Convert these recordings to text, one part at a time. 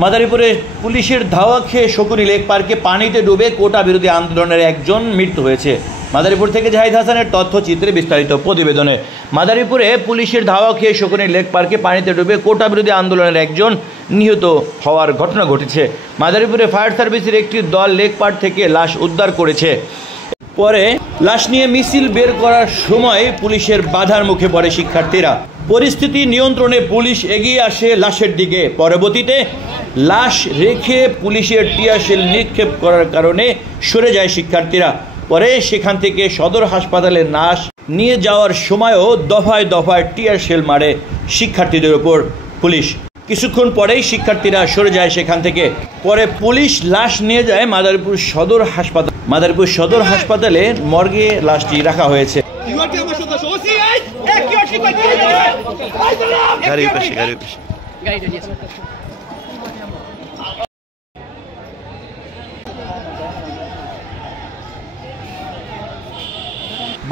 মাদারীপুরে পুলিশের ধাওয়া খেয়ে শকুনি লেক পার্কে পানিতে ডুবে কোটা বিরোধী আন্দোলনের একজন মৃত্যু হয়েছে। মাদারীপুর থেকে জাহিদ হাসানের তথ্যচিত্রে বিস্তারিত প্রতিবেদনে। মাদারীপুরে পুলিশের ধাওয়া খেয়ে শকুনি লেক পার্কে পানিতে ডুবে কোটা বিরোধী আন্দোলনের একজন নিহত হওয়ার ঘটনা ঘটেছে। মাদারীপুরে ফায়ার সার্ভিসের একটি দল লেক পার্ক থেকে লাশ উদ্ধার করেছে। পরে লাশ নিয়ে মিছিল বের করার সময় পুলিশের বাধার মুখে পড়ে শিক্ষার্থীরা। পরিস্থিতি নিয়ন্ত্রণে পুলিশ এগিয়ে আসে লাশের দিকে। পরবর্তীতে লাশ রেখে পুলিশের টিয়ারশেল নিক্ষেপ করার কারণে সরে যায় শিক্ষার্থীরা। পরে সেখান থেকে সদর হাসপাতালে লাশ নিয়ে যাওয়ার সময়ও দফায় দফায় টিয়ারশেল মারে শিক্ষার্থীদের ওপর পুলিশ। কিছুক্ষণ পরেই শিক্ষার্থীরা সরে যায় সেখান থেকে। পরে পুলিশ লাশ নিয়ে যায় মাদারীপুর সদর হাসপাতালে মর্গে লাশটি রাখা হয়েছে।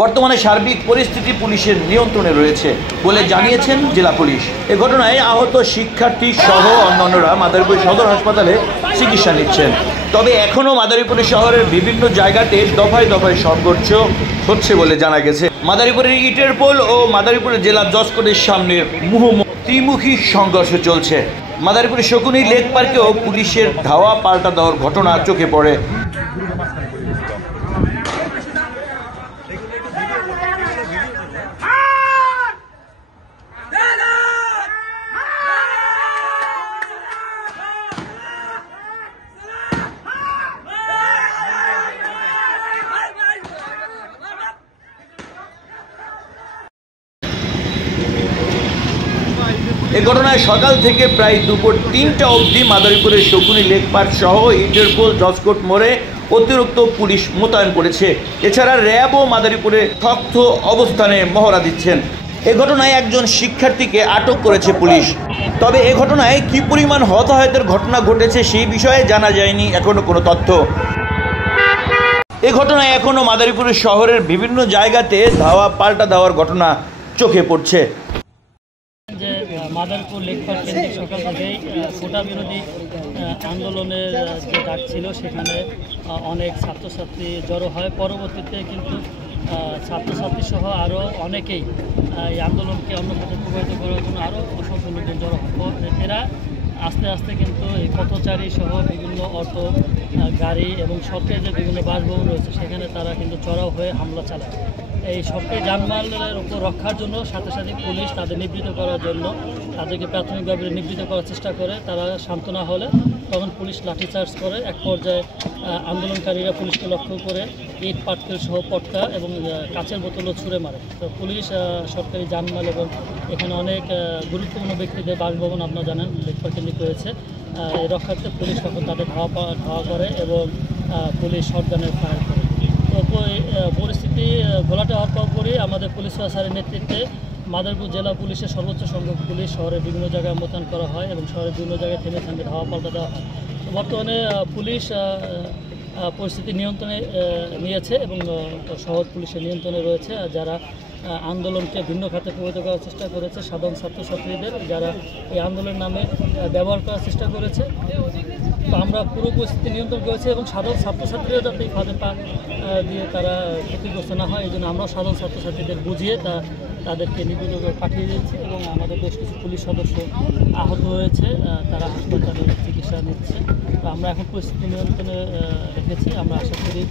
বর্তমানে সার্বিক পরিস্থিতি পুলিশের নিয়ন্ত্রণে রয়েছে বলে জানিয়েছেন জেলা পুলিশ। এ ঘটনায় আহত শিক্ষার্থী সহ অন্যান্যরা মাদারীপুর সদর হাসপাতালে চিকিৎসা নিচ্ছেন। তবে এখনও মাদারীপুর শহরের বিভিন্ন জায়গাতে দফায় দফায় সংঘর্ষ হচ্ছে বলে জানা গেছে। মাদারীপুরের ইটেরপোল ও মাদারীপুরের জেলা জজ কোর্টের সামনে ত্রিমুখী সংঘর্ষ চলছে। মাদারীপুরের শকুনি লেক পার্কেও পুলিশের ধাওয়া পাল্টা দেওয়ার ঘটনা চোখে পড়ে। এ ঘটনায় সকাল থেকে প্রায় দুপুর ৩টা অবধি মাদারীপুরের শকুনি লেক পার্ক সহ ইন্টারপোল জজকোর্ট মোড়ে অতিরিক্ত পুলিশ মোতায়েন করেছে। এছাড়া র্যাবও মাদারীপুরে শক্ত অবস্থানে মহড়া দিচ্ছেন। এ ঘটনায় একজন শিক্ষার্থীকে আটক করেছে পুলিশ। তবে এ ঘটনায় কী পরিমাণ হতাহতের ঘটনা ঘটেছে সেই বিষয়ে জানা যায়নি এখনো কোনো তথ্য। এ ঘটনায় এখনও মাদারীপুরের শহরের বিভিন্ন জায়গাতে ধাওয়া পাল্টা দেওয়ার ঘটনা চোখে পড়ছে। মাদারীপুর লেক পার্ক কেন্দ্রিক সকাল থেকেই কোটা বিরোধী আন্দোলনের যে ডাক ছিল সেখানে অনেক ছাত্রছাত্রী জড়ো হয়। পরবর্তীতে কিন্তু ছাত্রছাত্রী সহ আরও অনেকেই এই আন্দোলনকে অন্য পথে প্রভাবিত করার জন্য আরও অসংখ্য লোকজন জড়ো হয়। এরা আস্তে আস্তে কিন্তু এই পথচারী সহ বিভিন্ন অটো গাড়ি এবং সরকারি যে বিভিন্ন বাসভবন রয়েছে সেখানে তারা কিন্তু চড়াও হয়ে হামলা চালায়। এই সরকারি যানবাহনের উপর রক্ষার জন্য সাথে সাথে পুলিশ তাদের নিবৃত্ত করার জন্য তাদেরকে প্রাথমিকভাবে নিবৃত্ত করার চেষ্টা করে। তারা শান্ত না হলে তখন পুলিশ লাঠিচার্জ করে। এক পর্যায়ে আন্দোলনকারীরা পুলিশকে লক্ষ্য করে ইট পাটকেল সহ পটকা এবং কাচের বোতলও ছুঁড়ে মারে। তো পুলিশ সরকারি যানমাল এবং এখানে অনেক গুরুত্বপূর্ণ ব্যক্তিদের বাসভবন আপনারা জানেন লেক পার্ক কেন্দ্রিক রয়েছে, এই রক্ষার্থে পুলিশ তখন তাদের ধাওয়া করে এবং পুলিশ শটগানের ফায়ার করে। তো পরিস্থিতি ঘোলাটে হওয়ার পরপরই আমাদের পুলিশ স্যারের নেতৃত্বে মাদারীপুর জেলা পুলিশের সর্বোচ্চ সংখ্যক পুলিশ শহরের বিভিন্ন জায়গায় মোতায়েন করা হয় এবং শহরের বিভিন্ন জায়গায় থেমে থেমে ধাওয়া পাল্টা দেওয়া হয়। তো বর্তমানে পুলিশ পরিস্থিতি নিয়ন্ত্রণে নিয়েছে এবং শহর পুলিশের নিয়ন্ত্রণে রয়েছে। যারা আন্দোলনকে ভিন্ন খাতে প্রভাবিত করার চেষ্টা করেছে, সাধারণ ছাত্রছাত্রীদের যারা এই আন্দোলনের নামে ব্যবহার করার চেষ্টা করেছে, তো আমরা পুরো পরিস্থিতি নিয়ন্ত্রণ করেছি এবং সাধারণ ছাত্রছাত্রীরা যাতে এই ফাঁদে পা দিয়ে তারা ক্ষতিগ্রস্ত না হয় এই জন্য আমরাও সাধারণ ছাত্রছাত্রীদের বুঝিয়ে তাদেরকে নিবৃত্ত করে পাঠিয়ে দিয়েছি এবং আমাদের বেশ কিছু পুলিশ সদস্য আহত হয়েছে, তারা হাসপাতালে চিকিৎসা নিচ্ছে। তো আমরা এখন পরিস্থিতি নিয়ন্ত্রণে রেখেছি। আমরা আশা করি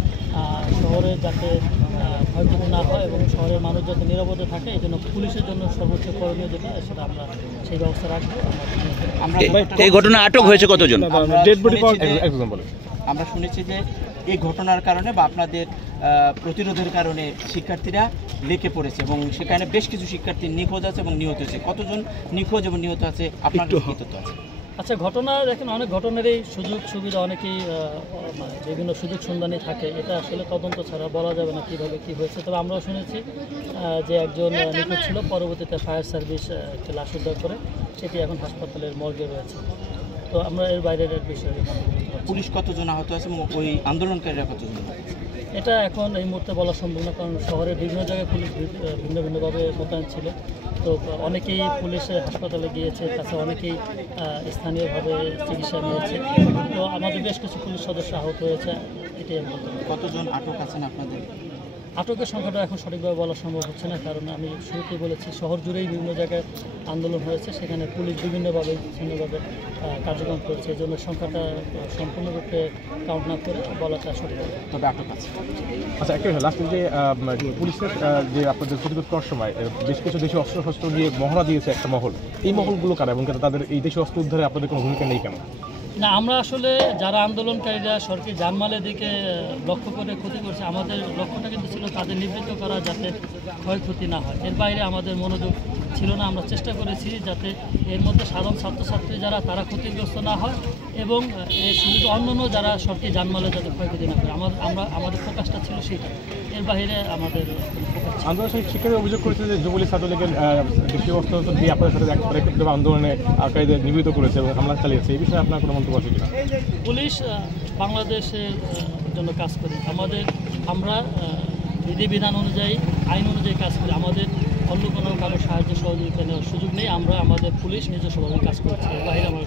শহরে যাতে ক্ষয়ক্ষতি না হয় এবং শহরের মানুষ যাতে নিরাপদে থাকে এই জন্য পুলিশের জন্য সর্বোচ্চ করণীয় যেটা সেটা আমরা সেই ব্যবস্থা রাখবো। এই ঘটনা আটক হয়েছে কতজন? আমরা শুনেছি যে এই ঘটনার কারণে বা আপনাদের প্রতিরোধের কারণে শিক্ষার্থীরা লেকে পড়েছে এবং সেখানে বেশ কিছু শিক্ষার্থী নিখোঁজ আছে এবং নিহত হয়েছে। কতজন নিখোঁজ এবং নিহত আছে আপনার কি তথ্য আছে? আচ্ছা, ঘটনা দেখেন অনেক ঘটনারই সুযোগ সুবিধা অনেকেই বিভিন্ন সুযোগ সন্ধানী থাকে। এটা আসলে তদন্ত ছাড়া বলা যাবে না কীভাবে কী হয়েছে। তবে আমরাও শুনেছি যে একজন নিখোঁজ ছিল, পরবর্তীতে ফায়ার সার্ভিস একটি লাশ উদ্ধার করে সেটি এখন হাসপাতালের মর্গে রয়েছে। তো আমরা এর বাইরের বিষয়ে পুলিশ কতজন আহত আছে এবং ওই আন্দোলনকারীরা কতজন? এটা এখন এই মুহূর্তে বলা সম্ভব না, কারণ শহরের বিভিন্ন জায়গায় পুলিশ ভিন্ন ভিন্নভাবে মোতায়েন ছিল। তো অনেকেই পুলিশের হাসপাতালে গিয়েছে, তাছাড়া অনেকেই স্থানীয়ভাবে চিকিৎসা নিয়েছে। তো আমাদের বেশ কিছু পুলিশ সদস্য আহত হয়েছে, এটাই আমি বলতে পারি। কতজন আটক আছেন আপনাদের? আটকের সংখ্যাটা এখন সঠিকভাবে বলা সম্ভব হচ্ছে না, কারণ আমি শুরুতেই বলেছি শহর জুড়েই বিভিন্ন জায়গায় আন্দোলন হয়েছে, সেখানে পুলিশ বিভিন্নভাবে কার্যক্রম করেছে। এই জন্য সংখ্যাটা সম্পূর্ণরূপে কাউন্ট না করে বলাটা সঠিক, তবে আটক আছে। আচ্ছা, একটা লাস্ট যে পুলিশের যে আপনাদের প্রতিরোধ করার সময় বেশ কিছু দেশীয় অস্ত্র দিয়ে মহড়া দিয়েছে একটা মহল, এই মহলগুলো কারা এবং তাদের এই দেশীয় অস্ত্র উদ্ধারে আপনাদের কোনো ভূমিকা নেই কেন? না, আমরা আসলে যারা আন্দোলনকারীরা সরকারি জানমালের দিকে লক্ষ্য করে ক্ষতি করছে, আমাদের লক্ষ্যটা কিন্তু ছিল তাদের নিবৃত্ত করা, যাতে ক্ষয়ক্ষতি না হয়। এর বাইরে আমাদের মনোযোগ ছিল না। আমরা চেষ্টা করেছি যাতে এর মধ্যে সাধারণ ছাত্রছাত্রী যারা তারা ক্ষতিগ্রস্ত না হয় এবং এর শুধু অন্যান্য যারা সরকারি জানমালের যাতে ক্ষয়ক্ষতি না করে, আমাদের ফোকাসটা ছিল সেটা। এর বাইরে আমাদের আন্দোলনের শিক্ষার্থী অভিযোগ করেছে যে যুবলীগ ছাত্রলীগের দেশীয় অস্ত্র দিয়ে আপনাদের সাথে একত্রিতভাবে আন্দোলনে আকারীদের নিবৃত্ত করেছে এবং হামলা চালিয়েছে, এই বিষয়ে আপনার কোনো মন্তব্য আছে কিনা? পুলিশ বাংলাদেশের জন্য কাজ করে, আমরা বিধিবিধান অনুযায়ী আইন অনুযায়ী কাজ করি। আমাদের অন্য কোনো কারো সাহায্য সহযোগিতা নেওয়ার সুযোগ নেই। আমরা আমাদের পুলিশ নিজস্বভাবে কাজ করছি, এর বাইরে আমার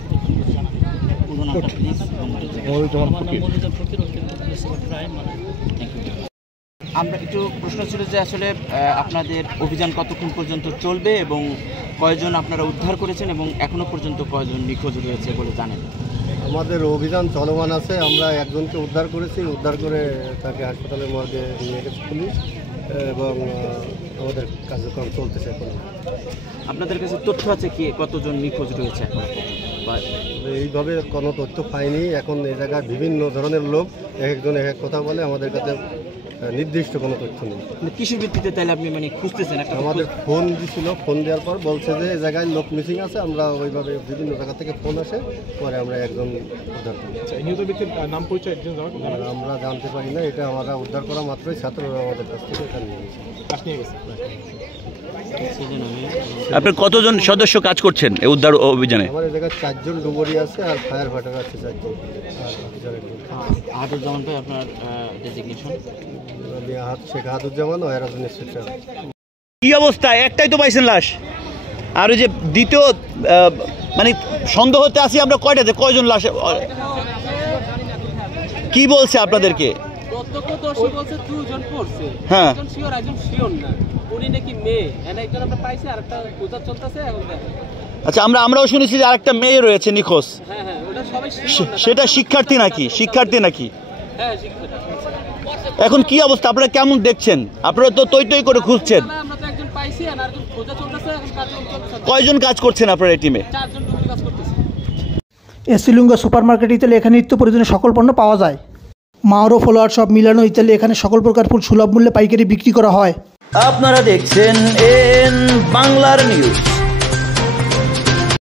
জানা নেই। আমার নাম মনিরুল ফকির, ক্রাইম। আমরা একটু প্রশ্ন ছিল যে আসলে আপনাদের অভিযান কতক্ষণ পর্যন্ত চলবে এবং কয়জন আপনারা উদ্ধার করেছেন এবং এখনো পর্যন্ত কয়জন নিখোঁজ রয়েছে বলে জানেন? আমাদের অভিযান চলমান আছে। আমরা একজনকে উদ্ধার করেছি, উদ্ধার করে তাকে হাসপাতালের মর্গে নিয়ে গেছে পুলিশ এবং আমাদের কার্যক্রম চলতেছে এখন। আপনাদের কাছে তথ্য আছে কি কতজন নিখোঁজ রয়েছে এখন? এইভাবে কোনো তথ্য পাইনি। এখন এই জায়গায় বিভিন্ন ধরনের লোক একজন এক কথা বলে, আমাদের কাছে নির্দিষ্ট কোনো তথ্য নেই। কিসের ভিত্তিতে তাহলে আপনি খুঁজতেছেন? আমাদের ফোন দিছিল, ফোন দেওয়ার পর বলছে যে এই জায়গায় লোক মিসিং আছে। আমরা ওইভাবে বিভিন্ন জায়গা থেকে ফোন আসে, পরে আমরা একজন উদ্ধার করি। নিহত ব্যক্তির নাম পরিচয় আমরা জানতে পারি না, এটা আমরা উদ্ধার করা মাত্রই ছাত্ররা আমাদের কাছ থেকে এটা নিয়ে গেছে। আপনার কতজন সদস্য কাজ করছেন এই উদ্ধার অভিযানে? আমার এই জায়গায় 4 জন ডুবুরি আছে আর ফায়ার ফাইটার আছে 4 জন। আহাদুজ্জামান ভাই, আপনার ডেজিগনেশন? শেখ আহাদুজ্জামান ও এরাজন ইন্সপেক্টর। কি অবস্থা? একটাই তো পাইছেন লাশ, আর ওই যে দ্বিতীয় মানে সন্দেহতে আছি আমরা কয়টাতে, কয়জন লাশ কি বলছে আপনাদেরকে? প্রত্যক্ষদর্শী বলছে 2 জন পড়ছে, হ্যাঁ, একজন শিওর একজন শিওর না। উনি নাকি মেয়ে, একজন আমরা পাইছি আর একটা খোঁজা চলতেছে এখন। আচ্ছা, আমরাও শুনেছি যে আরেকটা মেয়ে রয়েছে নিখোঁজ। হ্যাঁ হ্যাঁ, ওটা সবাই শিওর না। সেটা শিক্ষার্থী নাকি? শিক্ষার্থী নাকি? হ্যাঁ, শিক্ষার্থী। এখন কি অবস্থা, আপনারা কেমন দেখছেন? আপনারা তো টই টই করে খুঁজছেন। আমরা তো একজন পাইছি আর একজন খোঁজা চলতেছে, এখন কাজ চলতেছে। কয়জন কাজ করছেন আপনারা এই টিমে? 4 জন ডুবুরি কাজ করতেছে। এসিলুঙ্গা সুপার মার্কেট ইতালি এখানে নিত্য প্রয়োজনীয় সকল পণ্য পাওয়া যায়। মাওরো ফ্লাওয়ার শপ মিলানো ইতালি এখানে সকল প্রকার ফুল সুলভ মূল্যে পাইকারি বিক্রি করা হয়। আপনারা দেখছেন এন বাংলার নিউজ।